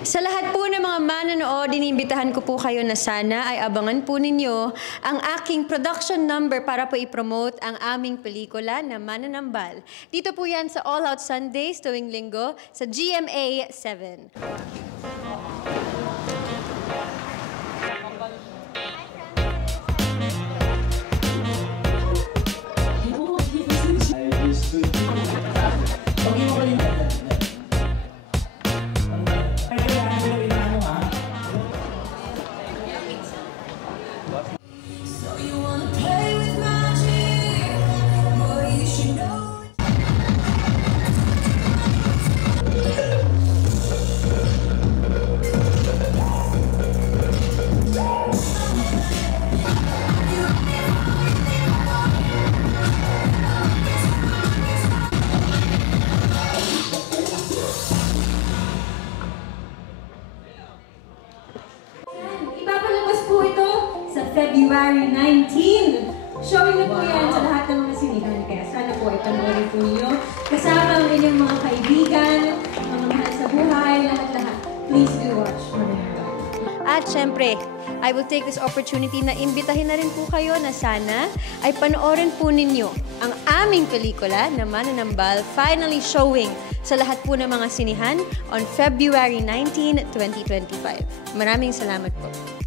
Sa lahat po ng mga manonood, iniimbitahan ko po kayo na sana ay abangan po ninyo ang aking production number para po i-promote ang aming pelikula na Mananambal. Dito po yan sa All Out Sundays tuwing linggo sa GMA 7. February 19. Showing na po yan sa lahat ng mga sinihan. Kaya sana po ay panoorin po ninyo. Kasama ang inyong mga kaibigan, mga mahal sa buhay, lahat-lahat. Please do watch Mananambal. At syempre, I will take this opportunity na imbitahin na rin po kayo na sana ay panoorin po ninyo ang aming pelikula na Mananambal finally showing sa lahat po ng mga sinihan on February 19, 2025. Maraming salamat po.